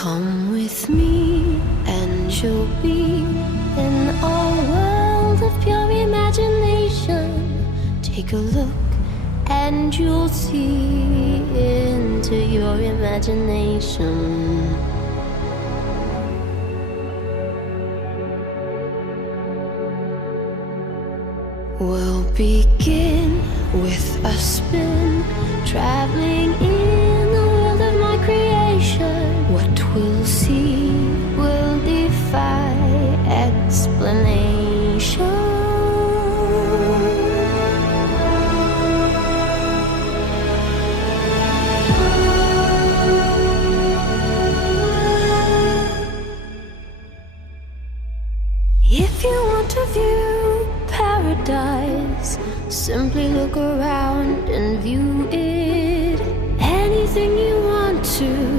Come with me and you'll be in a world of pure imagination. Take a look and you'll see into your imagination. We'll begin with a spin, traveling in the world of my creation. What we'll see will defy explanation. If you want to view paradise, simply look around and view it. Anything you want to